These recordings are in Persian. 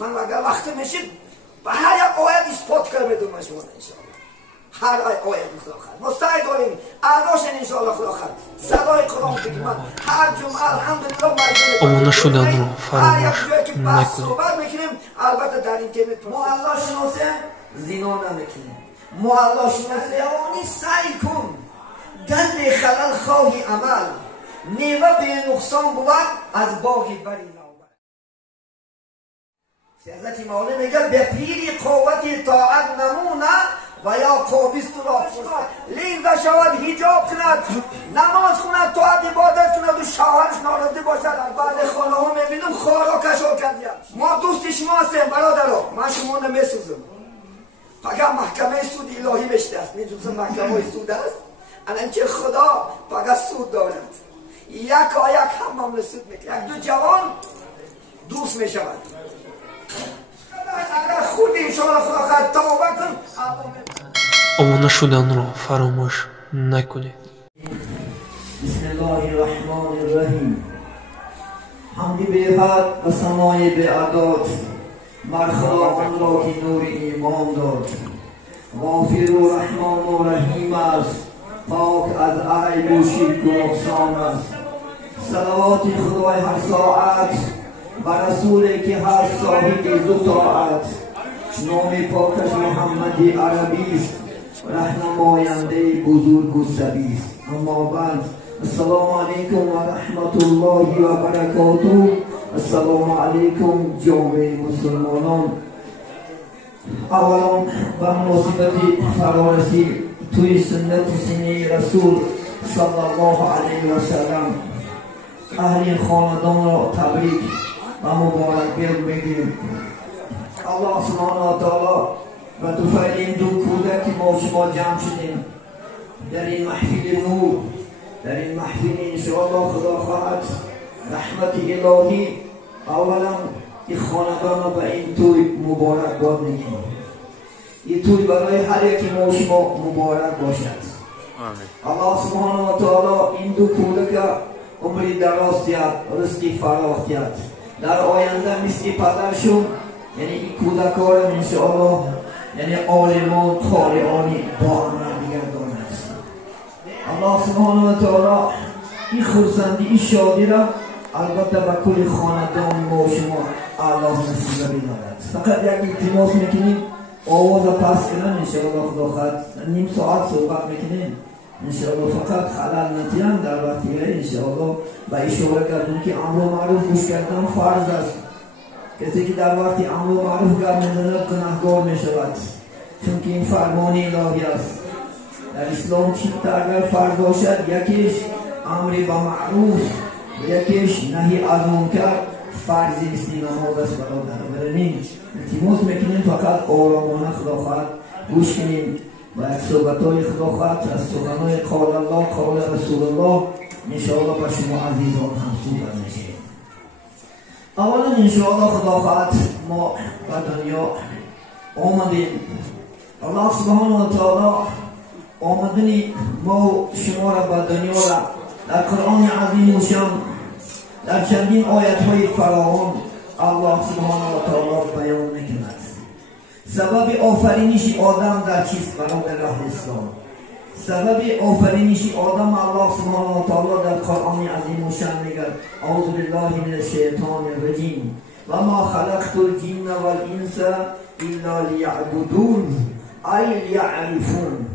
من اگر وقت میشید به هر یک آیت اثبات کرده بدون شما انشاءالله. هر آیت خلاخت مستعد داریم اعداشن انشاءالله خلاخت صدای قرآن بگیم. من هر جمعه الحمدلله آمانه شدن رو فراموش نکنید. صحبت میکنیم. البته در اینترنت ما الله شناسه زنا نمیکنیم. ما الله شناسه یعنی سعی کن گند خلل خواهی عمل میوه به نقصان بود از باغی بری نوبر. حضرت مولا میگه به پیری قوت طاعت نمونه و یا قابیست را فرصت لینزه شود هجاب کند نماز کند طاعت عبادت کند و شوهرش ناراضی باشد. بعد خانه ها میبینم خارا کشا کردیم. ما دوست شما هستیم برادرها. من شما نمیسوزم. فقط محکمه سود الهی بشته است. میدونم محکمه سود است. انچه خدا فقط سود دارد. یک هم معامله سود میکنه. یک دو جوان دوست میشود. اگر خود انشاءالله خدا خواهد توبه کن آمانه شدن رو فراموش نکنید. بسم الله الرحمن الرحیم. حمدی به حد و سمای به عداد مر خداوند را که نور ایمان داد. غافر و رحمان و رحیم است، پاک از عیب و شرک و نقصان است. صلوات خدای هر ساعت بر رسولی که هر صاحب دو طاعت. نام پاکش محمدی عربی است، رهنماینده بزرگ و سبی است. اما بعد السلام علیکم و رحمت الله و برکاته. السلام علیکم جامعه مسلمانان. اولا به مناسبت فرارسی توی سنت سینه رسول صلی الله علیه و سلم اهل خاندان را تبریک و مبارکباد میگیم. الله سبحانه و تعالی و توفیل این دو کودک که ما شما جمع شدیم در این محفل نور، در این محفل انشاءالله خدا خواهد رحمت الهی اولا این خاندان را به این توی مبارکباد میگیم. این توی برای هر یکی ما شما مبارک باشد. الله سبحانه و تعالی این دو کودک عمری دراز کرد، رزقی فراخ کرد. در آینده مثل پدرشون یعنی این کودکان را انشاءالله یعنی عالمان قارئانی دائما بگرداند. الله سبحانه و تعالی این خرسندی این شادی را البته به کل خاندان ما شما الله نصیب بدارد. فقط یک التماس میکنیم آواز پس کنن انشاءالله خدا خواهد نیم ساعت صحبت میکنیم انشاءالله. فقط خلل نتیم در وقتی انشاءالله و اشاره کردن که امر معروف گوش کردن فرض است. کسی که در وقتی امر معروف گپ میزند گناهگار میشود، چون که این فرمان الهی است. در اسلام چیتا اگر فرض باشد یکیش امر به معروف و یکیش نهی از منکر فرضی مثل نماز است برادر. برنین التماس میکنیم فقط آرامانه خدا خواهد گوش کنیم و یک صحبتهای خدا خواهد از سخنهای قال الله قال رسول الله انشاءالله به شما عزیزان هم صحبت میشه. اولا انشاءالله خدا خواهد ما به دنیا آمدیم. الله سبحانه و تعالی آمدن ما شما را به دنیا را در قرآن عظیم و شان در چندین آیت های فراوان الله سبحانه و تعالی بیان میکند. سبب آفرینش آدم در چیست برادر اهل اسلام؟ سبب آفرینش آدم الله سبحانه و تعالی در قرآن عظیم و شان میگه اعوذ بالله من الشیطان الرجیم و ما خلقت الجن والانس الا لیعبدون ای لیعرفون.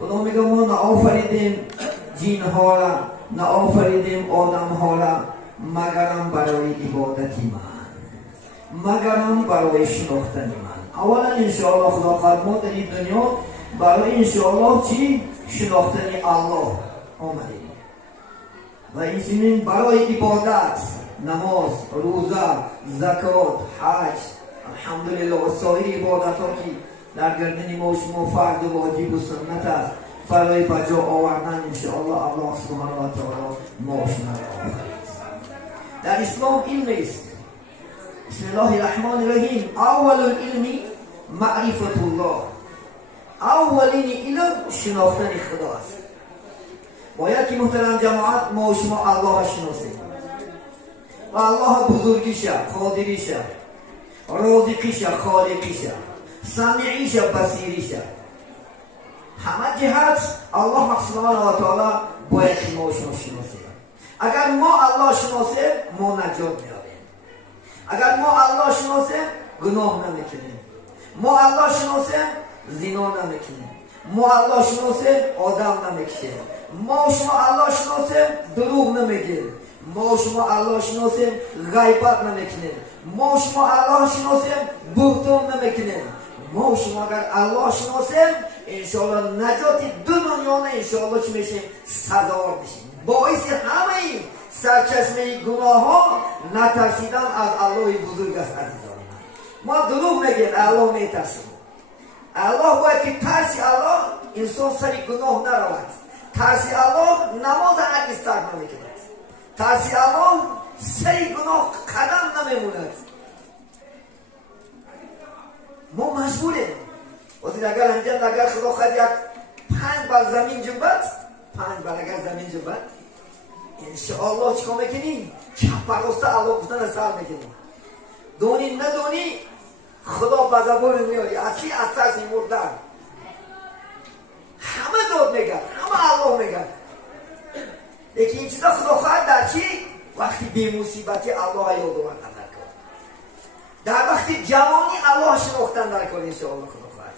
خدا میگه ما نآفریدیم جن ها را نآفریدیم آدم ها را مگرم برای عبادت من، مگرم برای شناختن من. اولا انشاءالله خدا خواهد ما در این دنیا برای انشاءالله چی؟ شناختن الله آمدیم و این برای عبادت نماز، روزه، زکات، حج الحمدلله و سایر عبادت ها که در گردن ما شما فرض و واجب و سنت است برای بجا آوردن انشاءالله الله سبحانه و تعالی ما شما آفرید. در اسلام علم است. بسم الله الرحمن الرحیم. اول العلم معرفت الله. اولین علم شناختن خدا است. باید که محترم جماعت ما و شما الله شناسیم و الله بزرگیشه، قادریشه رازقیشه، خالقیشه، سمیعیشه، بصیریشه. همه جهت الله سبحانه و تعالی باید که ما شناسیم. اگر ما الله شناسیم ما نجات می‌یابیم. اگر ما الله شناسیم گناه نمیکنیم. ما الله شناسیم زنا نمیکنیم. ما الله شناسیم آدم نمیکشیم. ما شما الله شناسیم دروغ نمیگیم. ما شما الله شناسیم غیبت نمیکنیم. ما شما الله شناسیم بهتان نمیکنیم. ما شما اگر الله شناسیم انشاءالله نجات دو دنیا نه انشاءالله چی میشیم؟ سزاوار میشیم. باعث همه این سرچشمه گناه ها نترسیدن از الله بزرگ است عزیزان. ما دروغ میگیم الله میترسیم. الله باید که ترسی الله انسان سری گناه نرود. ترسی الله نماز هرگز ترک نمیکند. ترسی الله سری گناه قدم نمیموند. ما مجبوریم. وقتی اگر انجام اگر خدا خواهد یک 5 بار زمین جنبت 5 بار اگر زمین جنبت انشاءالله چیکار میکنیم؟ چپ راسته الله گفتن سر میکنیم. دونی ندونی خدا به زبان میاری اصلی از ترس مردن همه داد میگن همه الله میگن. لیکن این چیزا خدا خواهد در چی؟ وقتی به مصیبتی الله یاد آوردن در کار. در وقتی جوانی الله شناختن در کار انشاءالله خدا خواهد.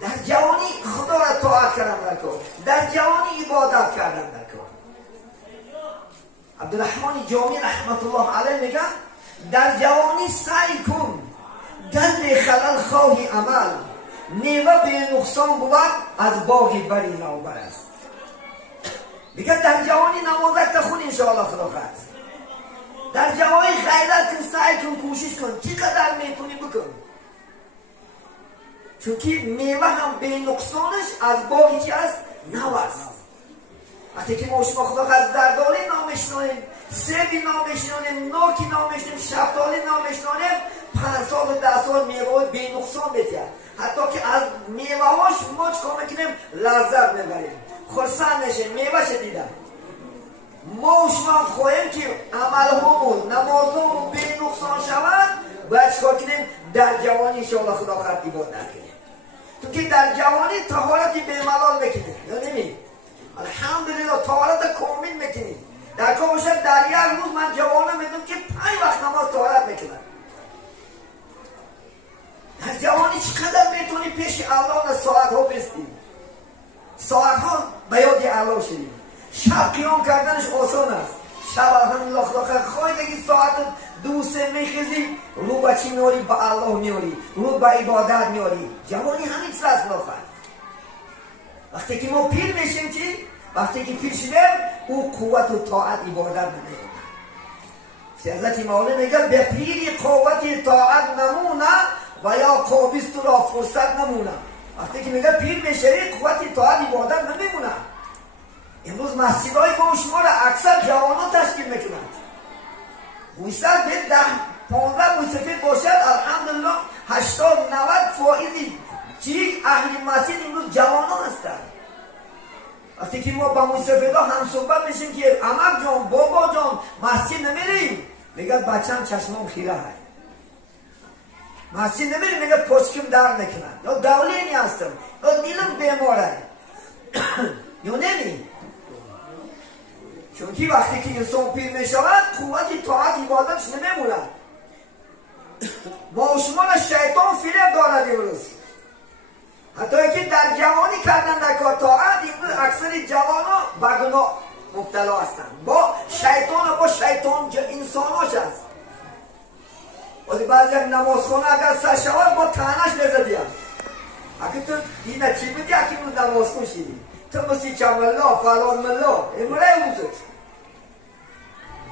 در جوانی خدا را طاعت کردن در کار. در جوانی عبادت کردن در کار. عبدالرحمن جامی رحمت الله علیه میگن در جوانی سعی کن گند خلل خواهی عمل میوه به نقصان بود از باغی بری نوبر است. میگه در جوانی نمازک تخون انشاءالله خدا خواهد. در جوانی غیرت کن سعی کن کوشش کن چقدر میتونی بکن. چونکه میوه هم به نقصانش از باغی چی است؟ نو است. وقتی که ما شما خدا خواهد زردالی نامشنانیم سیبی نامشنانیم ناکی نامشنانیم شفتالی نامشنانیم 5 سال و 10 سال میوه به نقصان بتید. حتی که از میوه هاش ما چکار میکنیم؟ لذت میبریم خرسند نشیم میوه شدیدن. ما شما خواهیم که عمل همون نمازمون به نقصان شود باید چکار کنیم؟ در جوانی انشاءالله خدا خواهد عبادت کنیم. تو که در جوانی طهارتی به ملال میکنیم یا نمید الحمدلله طهارت کامل میکنیم. در کار باشد در یک روز من جوانم میدونم که 5 وقت نماز طهارت میکنم. در جوانی چقدر میتونی پیش الله ساعت ها بستی ساعت ها به یاد الله شدیم. شب قیام کردنش آسان است. شب الحمدلله خدا خواهی اگه ساعت 2-3 میخیزی رو به چی میاری؟ به الله میاری رو به عبادت میاری. جوانی همین چیز است نخواهد. وقتی که ما پیر میشیم چی؟ وقتی که پیر شدیم او قوت و طاعت عبادت نمیکنه. حضرت مولانا میگه به پیری قوت طاعت نمونه و یا قابیست را فرصت نمونه. وقتی که میگه پیر میشری قوت طاعت عبادت نمیمونه. امروز مسجدهای با شما را اکثر جوانان تشکیل میکنند. موسیقی به 10-15 موسیقی باشد الحمدلله 80-90% چی اهل مسجد امروز جوانان هستند. وقتی که ما با موسیقی‌ها هم صحبت میشیم که عمر جان بابا جان مسجد نمیریم میگه بچه‌م چشمام خیره های مسجد نمیریم میگه پشکم در میکنن یا دولینی هستم یا دیلم بیماره یا نمی. چونکه وقتی که انسان پیر میشود قوت طاعت عبادتش نمیموند. ما شما را شیطان فریب دارد امروز. حتی که در جوانی کردن در کار طاعت امروز اکثر جوانا به گناه مبتلا هستند. با شیطان و با شیطان انساناش هست. ولی بعضی یک نمازخانه اگر سر شود با تنش نزدیم. اگه تو دینا چی بودی اگه امروز نمازخون شدی تو مثل چملا فلان ملا امروز موزد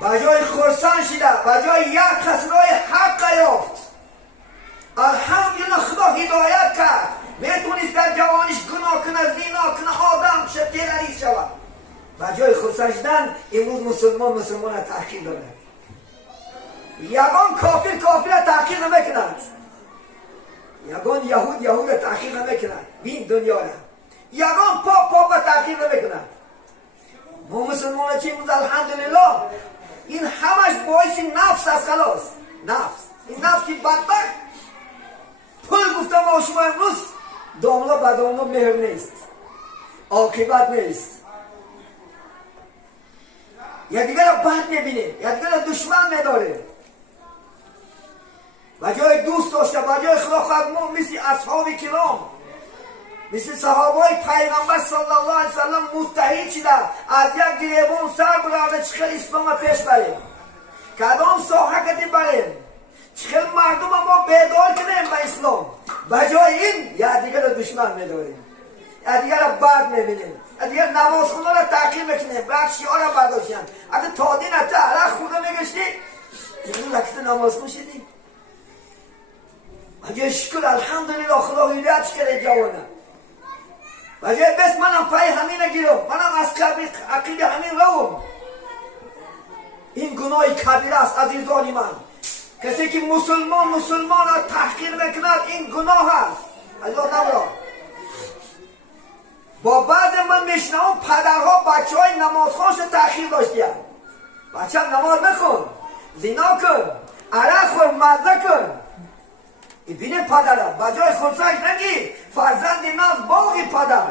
بجای خرسان شده بجای یک کسرای حق یافت الحمدلله خدا هدایت کرد میتونید در جوانش گناه کنه زنا کنه آدم شد تیرریز شود بجای خرسان شدن امروز مسلمان را تحقیر داره. یگان کافر را تحقیر نمیکند یگان یهود را تحقیر نمیکند بین دنیا را یگان پاپ را تحقیر نمیکند. ما مسلمان چی بود الحمدلله این همش باعث نفس است. خلاص نفس این نفس که بدبخت پل گفتم با شما امروز داملا به داملا مهر نیست، عاقبت نیست. یا دیگر را بد میبینیم، یا دیگر را دشمن میداره. و جای دوست داشته، و جای خدا خواهد ما مثل اصحاب کرام، مثل صحابه پیغمبر صلی الله علیه وسلم متحد شده از یک گریبان سر برده چخل اسلام پیش بریم، کدام ساحه کدی بریم، چخل مردم ما بیدار کنیم به اسلام. بجای این یا دیگر را دشمن میداریم، یا دیگر را بد میبینیم، یا دیگر نماز خونه را تحقیر میکنیم، بعد شیعه را برداشتیم. اگه تا دین حتی عرق خورده میگشتی این لکت نماز خون شدی. بجای شکر الحمدلله خدا هدایتش کرده جوانه. بجای بس منم پای همین نگیرم، منم از عقید همین روم. این گناه کبیره است عزیزان من. کسی که مسلمان را تحقیر میکند این گناه است. عزیزان نبرا با بعض من میشنم پدرها بچه های نمازخوانش تحقیر داشتیم. بچه نماز نخون، زنا کن، عرق خور، مزه کن. این بینه پدره بجای خونسش نگی فرزندی ناز باقی پدر،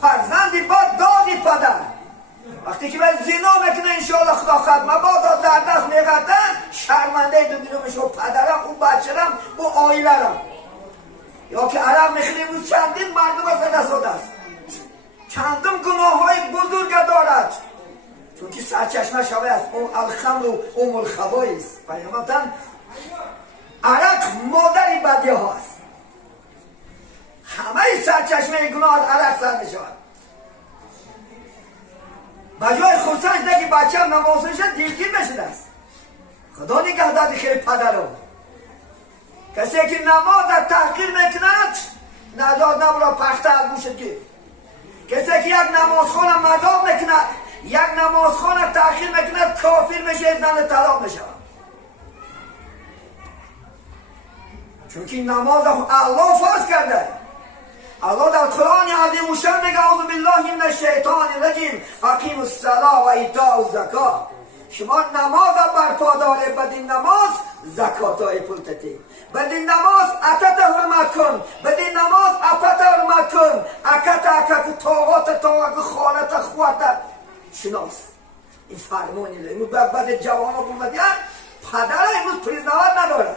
فرزندی باد داغی پدر. وقتی که باید زنا میکنه انشاءالله خدا خواهد مبادا در دست میگردن شرمنده دومیدومش و پدرم و بچرم و آیلرم. یا که عرب میخونیم روز چندین مردم از دست است، چندم گناه های بزرگ دارد، چون که سرچشمه شوه است. اون الخمر و ام الخبائث پیغمبرتن عرق مادری بدیه هاست. همه سرچشمه گناه از عرق سر میشود. بجای خودسنش نگی بچه هم نماز میشد دیلگیر میشده است. خدا نگه داده خیلی پدرم. کسی که نماز را تحقیر میکند نجات نبرا پخته از گوشت گیر. کسی که یک نمازخوان مذاب میکند، یک نمازخوان تحقیر میکند کافر میشه، زن طلاق میشه. چون که نماز الله فرض کرده. الله در قرآن عظیم و شان میگه اعوذ بالله من الشیطان الرجیم اقیموا الصلاة و ایتاء الزکات. شما نماز برپا داره، بدین نماز زکاتای پولتتی، بدین نماز عتت حرمت کن، بدین نماز عفت حرمت کن، عکت طاقات خانت خوات شناس. این فرمانی له اینو بعد جوان ها بومدیان پدر امروز پریزنوات نداره.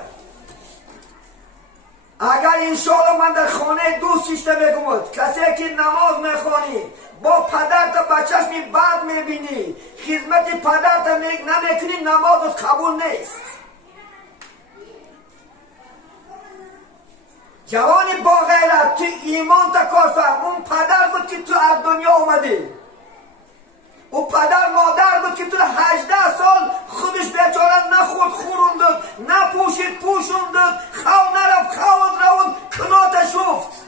اگر انشاءالله من در خانه دوست چیشته میگمد کسی که نماز میخوانی با پدر تا بچهش می بد میبینی، خدمت پدر تا نمیکنی، نمازت قبول نیست. جوانی با غیرت تو ایمان تا کار فهم، اون پدر بود که تو از دنیا اومدی، او پدر مادر بود که تو 18 سال خودش بیچاره نخورد خوروندد، نپوشید پوشوندد، خو نرفت خواد روند کنات شفت.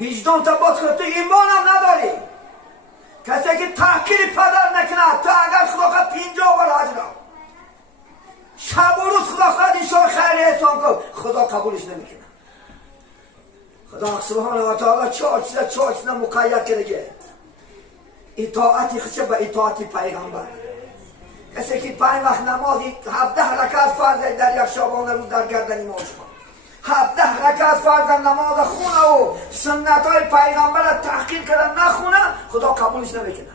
وجدان تا باز کرد، تو ایمان هم نداری. کسی که تحقیر پدر نکند، تو اگر خدا خواهد 50 بار حج را شب و روز خدا خواهد انشاءالله خیر احسان کن، خدا قبولش نمیکنه. خدا سبحانه و تعالی چهار چیزا مقید کرده. اطاعتی خشه به اطاعتی پیغمبر. کسی که 5 وقت نمازی 17 رکعت فرض در یک شبانه روز در گردن ما شما 17 رکعت فرض نماز خونه و سنت های پیغمبر را تحقیر کردن نخونه، خدا قبولش نمیکنه.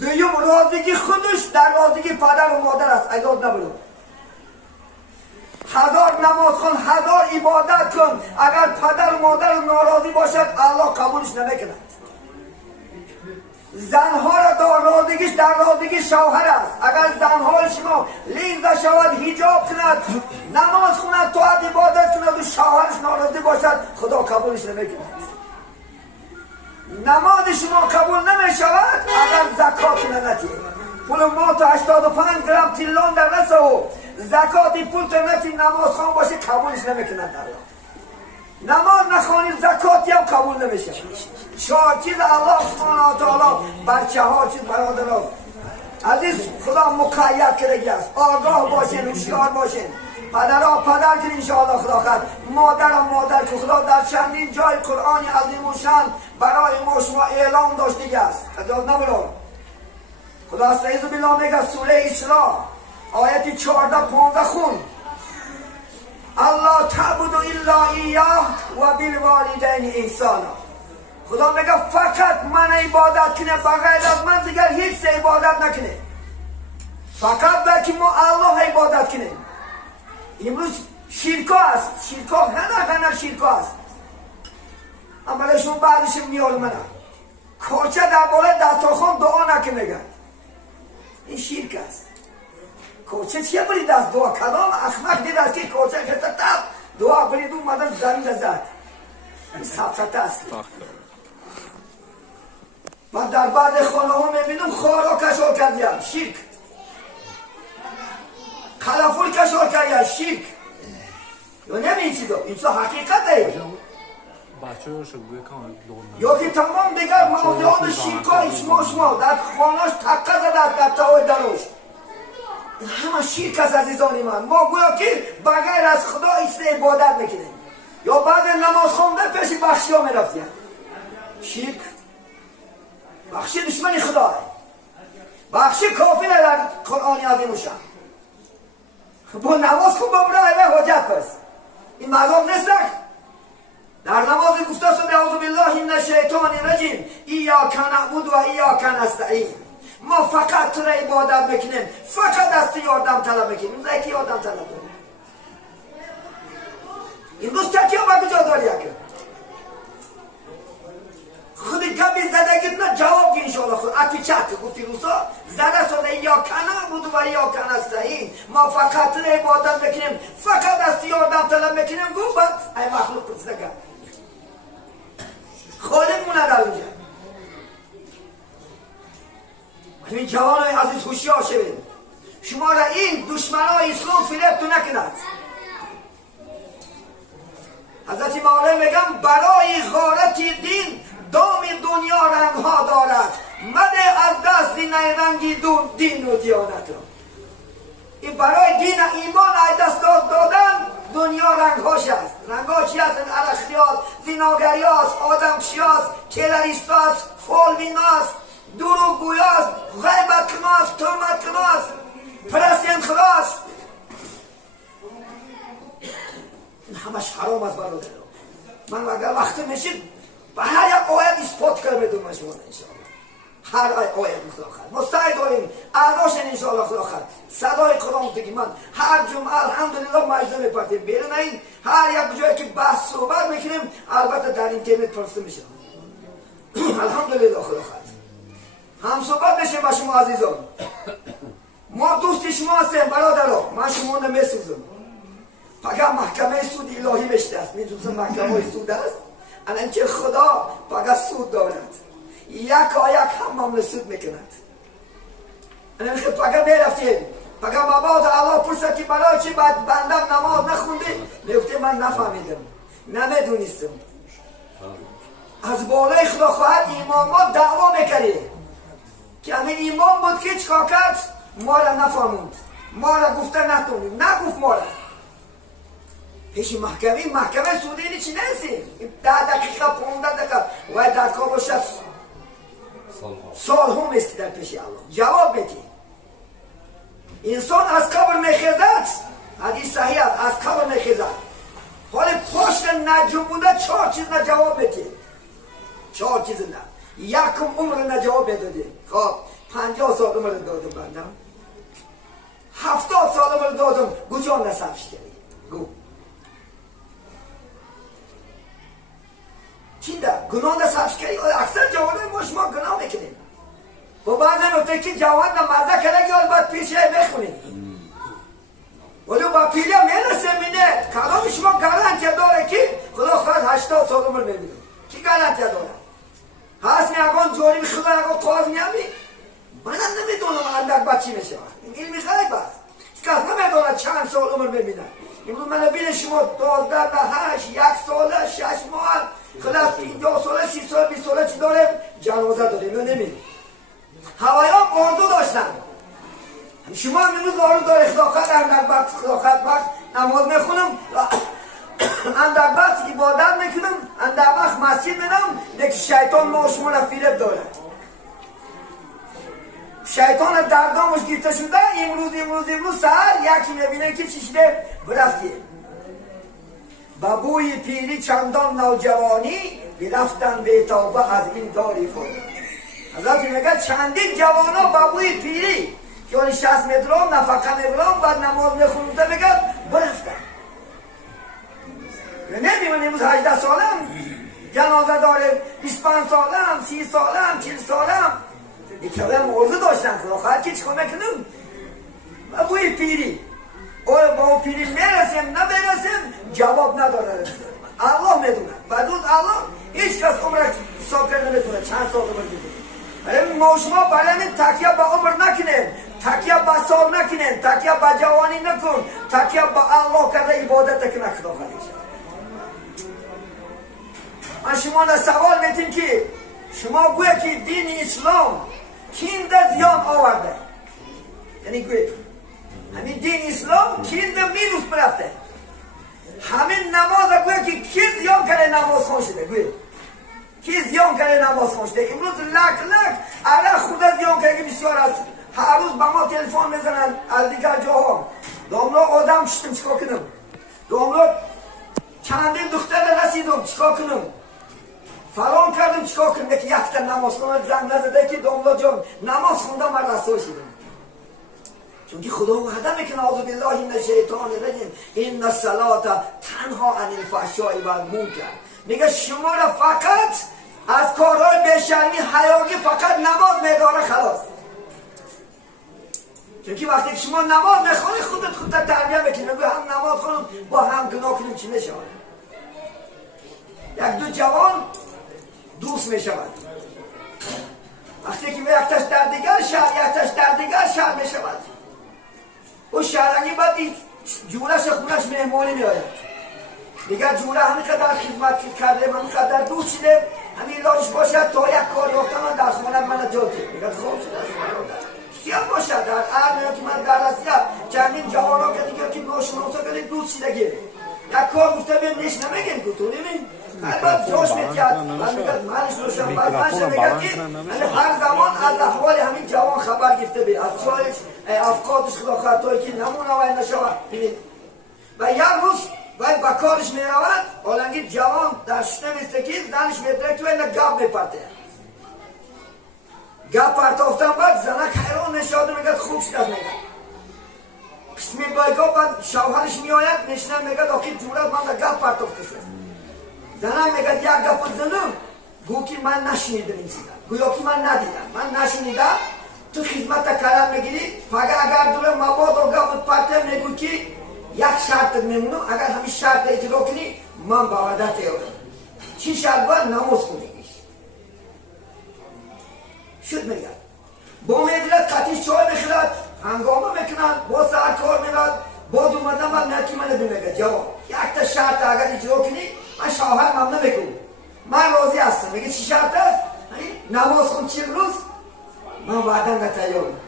دویم راضیگی خودش در راضیگی پدر و مادر است. ایجاد نبرو 1000 نماز خون، 1000 عبادت کن، اگر پدر و مادر ناراضی باشد الله قبولش نمیکند. زنها را در راضیگیش در راضیگی شوهر است. اگر زنهای شما لینزه شود، حجاب کند، نماز خوند، طاعت عبادت کند و شوهرش ناراضی باشد، خدا قبولش نمیکند. نماز شما قبول نمیشود اگر زکات ندهی. پول ما تا 85 گرم تیلون در دست و زکاتی پول تنتی نماز خوان باشه قبولش نمیکند. نماز نخوانی زکاتی هم قبول نمیشه. 4 چیز الله سبحانه و تعالی بر 4 چیز برادران عزیز خدا مقید کرده است. آگاه باشین، هوشیار باشین. پدرها پدر که انشاءالله خدا خواهد، مادر مادر که خدا در چندین جای قرآن عظیم و شان برای ما شما اعلام داشته است. اجازه نبرو خدا استعیذ بالله میگه سوره اسراء آیت 14 15 خون الله تعبد الا ایاه و بالوالدین احسانا. خدا میگه فقط من عبادت کنه، بغیر از من دیگر هیچ عبادت نکنه. فقط بلکه ما الله عبادت کنه. امروز شرکا است، شرکا هنر شرکا است. عملشون بعدش میال منه کوچه در بالا دسترخوان دعا نکه میگن این شرک است. کوچه چیه برید دست دعا کدام احمق دید است که کوچه که تب دعا برید اون مدن زمین زد این سبسته است. من در بعد خانه ها میبینم خارا کشار کردیم شرک، خلافور کشار کردیم شرک. یا نمی چیزا این چیزا حقیقته یا که تمام دیگر موضوعات شرکای شما در خانهاش تقه زده در تاوی دروش این همه شرک است عزیزان من. ما گویا که بغیر از خدا ایست عبادت میکنیم یا بعد نماز خونده پیش بخشی ها میرفتیم. شرک بخشی دشمنی خدا بخشی کافی در قرآنی عظیم شد. با نماز خون با برای حجت پس این مذاب نیست. در نماز گفته شده اعوذ بالله من الشیطان الرجیم ایاک نعبد و ایاک نستعین. ما فقط تو را عبادت میکنیم، فقط از تو یاردم طلب میکنیم. این زکی یاردم طلب داریم این دوست چکیه با کجا داری اکر خودی کبی زدگیت نه جواب گی انشاءالله خود اتی چک گفتی روسا زده شده ایاک نعبد و ایاک نستعین. ما فقط تو را عبادت میکنیم، فقط از تو یاردم طلب میکنیم. گو بس ای مخلوق پرسیدگم خالق مونه در اونجا. این جوان های عزیز هوشیار شوید، شما را این دشمن های اسلام فریب تو نکند. حضرت مولا میگم برای غارت دین دام دنیا رنگ ها دارد، مده از دست رنگی دین و دیانت را. این برای دین ایمان از دست دادن دنیا رنگ هاش است. رنگ ها چی هست؟ عرشقی هست، زناگری هست، آدمکشی هست، تیلریست هست، فالبین هست، دروغ گوی هست، غیبت کنه هست، تهمت کنه هست، پرستین خدا هست. این همش حرام است برادر. من اگر وقت میشید به هر یک آیت اثبات کنم بدون شما انشاءالله. هر آیت خدا خواهد ما سعی داریم اعداشن انشاءالله خدا خواهد صدای قرآن دیگه من هر جمعه الحمدلله مجزه میپرتیم بیرون این هر یک جایی که بحث صحبت میکنیم البته در اینترنت پرسته میشه الحمدلله خدا خواهد هم صحبت بشیم با شما عزیزان. ما دوست شما هستیم برادرها، من شما نمیسوزم. فقط محکمه سود الهی بشته است. میدونستم محکمه سود است الان که خدا فقط سود دارد، یک هم معامله سود میکند. الان که فقط میرفتیم فقط مباد الله پرسد که برای چی بندم نماز نخونده، میگفته من نفهمیدم نمیدونستم. از بالای خدا خواهد امامات دعوا میکرده که همین امام بود که چکار کرد ما را نفهموند، ما را گفته نتونیم، نگفت ما را پیش محکمه سودی چی نیستیم 10 دقیقه 15 دقیقه و دادگاه باشه سال هم است در پیش الله جواب بدی. انسان از قبر میخیزد، حدیث صحیح است، از قبر میخیزد حالا پشت نجوم بوده 4 چیز نه جواب بدی، 4 چیز نه. یکم عمر نه جواب بدادی. خب 50 سال عمر دادم بندم، 70 سال عمر دادم گوجان نصفش کردی گو چی ده؟ گناه نصفش کردی. اکثر جوانه ما شما گناه میکنیم با بعضی نفته که جوان نمازه کنه یا باید پیشه بخونیم ولی با پیله میرسه مینه کلام شما گارانتی داره که خدا خواهد 80 سال عمر میبینه کی گارانتی داره؟ هست میگن جوری خدا اگه قاض میامی منم نمیدونم اندک بچی میشه این علمی غیب است کس نمیدونه چند سال عمر میبینه. امروز من بینه شما 12 به 8 1 ساله 6 ماه خلاص 50 ساله 30 ساله 20 ساله چی داریم جنازه داریم یا نمیدونیم. هوایان اردو داشتن شما هم امروز آرزو داره خداخت اندک وقت خداخت وقت نماز میخونم اندک وقت عبادت میکنم اندک وقت مسجد میرم دیگه شیطان ما شما را فریب داره. شیطان دردامش گیرته شده امروز سهر یکی میبینه که چی شده برفتی با بوی پیری چندان نوجوانی برفتن به توبه از این داری خود. حضرت میگه چندین جوانا با بوی پیری که اون 60 مترام نفقه میبرام بعد نماز میخونده میگه برفتن. نمیمون امروز 18 سالم جنازه داره 25 سالم 30 سالم 40 سالم یکی موضوع داشتن خواهد که چکار میکنم با بوی پیری با پیری میرسیم نمیرسیم جواب نداره الله میدونه بعد روز الله هیچ کس عمرک حساب کرده نمیتونه چند سال عمر میده ما شما برای تکیه با عمر نکنیم تکیه با سال نکنیم تکیه با جوانی نکن تکیه با الله کرده عبادت کنه خدا خواهد من شما را سوال میتیم که شما گویا که دین اسلام کینده زیان آورده یعنی گویا همین دین اسلام کینده مینوس برفته همین نماز گویا که کی زیان کرده نماز خون شده گویا کی زیان کرده نماز خون شده امروز لک اره خدا زیان کرده بسیار است هر روز با ما تلفن میزنن از دیگر جاها داملا آدم شدم چکا کنم داملا چندین دختر رسیدم چکا کنم فلان کردم چکا کنم که یک تا نماز خونم زنگ نزده که داملا جان نماز خوندم من رسول شدم چون که خدا وعده میکنه اعوذ بالله من الشیطان الرجیم ان الصلاة تنها عن الفحشاء والمنکر میگه شما را فقط از کارهای بی‌شرمی حیایی فقط نماز میداره خلاص چون که وقتی که شما نماز میخونی خودت تربیه میکنی میگه هم نماز خونم با هم گناه کنیم چی میشه یک دو جوان دوست میشود وقتی که یکتاش در دیگر شهر یکتاش در دیگر شهر میشود او شهرنگی بعد جورش خونش مهمانی میآید دیگر جوره همینقدر خدمت کرده و همینقدر دوست شده همین لاش باشد تا یک کار یافته من درس خوانم من جلتی میگه خوب شده کیا باشد در عرض که من در رسیه چندین جوانا که دیگر که ناشناسا کنید دوست شدگی یک کار گفته بیم نیش نمیگین که تو نمین البته جوش میتید من میگه منش روشن بعد منش میگه که هر زمان از احوال همین جوان خبر گفته بید از چایش افقادش خدا خطایی که نمونه وای نشود و یک روز وای با کارش میرود آلنگی جوان در شنه میستکید زنش میدره تو این گاب میپرته گاب پرتافتن بعد زنک حیران نشاده میگه خوب شد میگه قسمی بایگا بعد شوهرش میآید میشنه میگه آخی جورت من در گاب پرتافته شد زنک میگه یک گاب زنم گو که من نشنیدم این چیزا گویا که من ندیدم من نشنیدم تو خدمت کلم میگیری فقط اگر دوره مباد و گاب پرته میگو که یک شرط میمونم اگر همین شرط اجرا کنی من با وعده تیارم چی شرط باید نماز کنیش شد میگه با میدلت قطیش چای بخیرد هنگامه میکنن با ساعت کار میرد با دومدن من نکی منه بمیگه جواب یک تا شرط اگر اجرا کنی من شوهر ممنون بکن من راضی هستم میگه چی شرط است نماز خون 40 روز من وعده نتیارم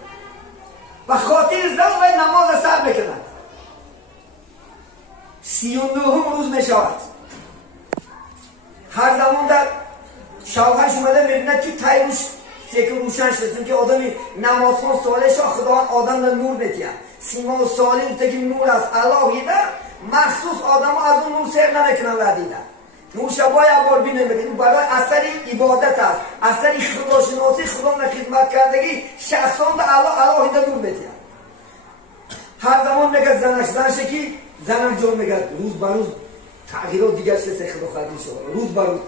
و خاطر زن باید نماز سر میکنن 39 روز می شود هر زمان در شوهرش اومده میبینه که تایروش سکر روشن شده که آدمی نمازخوان سالش خدا آدم در نور نتیه سیما و سالیم که نور از الله هیده مخصوص آدم ها از اون نور سر نمیکنن ردیده نور شبای عبار بینه میکنن برای اثری عبادت است اثری خدا شناسی خدا خدمت کردگی شخصان در الله هیده نور نتیه هر زمان میگه زنش که زنم جان میگه روز بر روز تغییرات دیگر چه خدا خواهد شد روز بر روز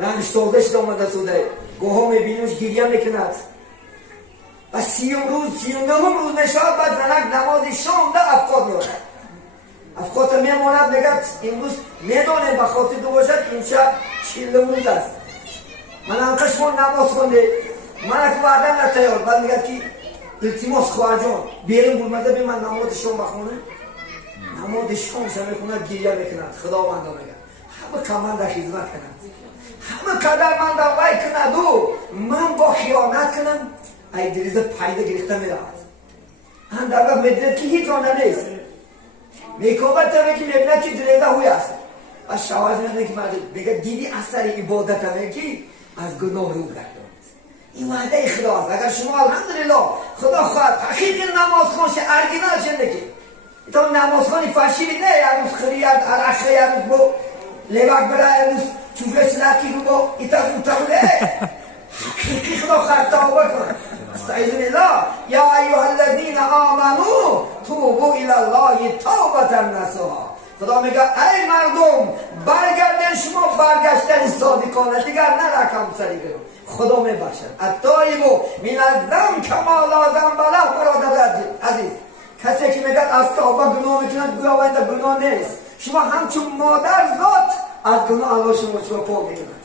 رنگش تازه شده آمده سوده گوها میبینیمش گریه میکند و 30 روز 39 روز میشود بعد زنک نماز شام ده افقاد میارد افقاد میماند میگه امروز میدانیم بخاطر دو باشد این شب 40 روز است من انقش ما نماز خونده من اکو وعده نتیار بعد میگه که التماس خواهر جان بیرون برمده بی من نماز شام بخونه نماز شام شما میخوند گریه میکنند خداوند میگه همه کمند در خدمت کنند همه قدر من در وای کند و من با خیانت کنم ای دریز پایده گرفته میرود هم در وقت میدرد که هیچ آنه نیست میکوبت تا بگی میبینه که دریزه هوی است و شواز میبینه که بگه دیدی اثر عبادت همه که از گناه رو گرداند این وعده اخلاص. اگر شما الحمدلله خدا خواهد حقیقی نماز خونش ارگینال شنده که تو نماز خونی فرشیلی نه یه روز خرید عرقه یه روز بو لبک برای یه روز چوفه سلکی رو بو ایتا بوده حقیقی خدا خواهد توبه کن. استعیذن الله یا ایها الذین آمنو توبوا الی الله توبة نصوحا. خدا میگه ای مردم برگردن شما برگشتن صادقانه دیگر نه رقم سری کنم خدا میبخشد. التایب من الذنب کما لا ذنب له. برادر عزیز کسی که میگه از توبه گناه میکند گویا باید گناه نیست. شما همچون مادر ذات از گناه الله شما پاک میکند.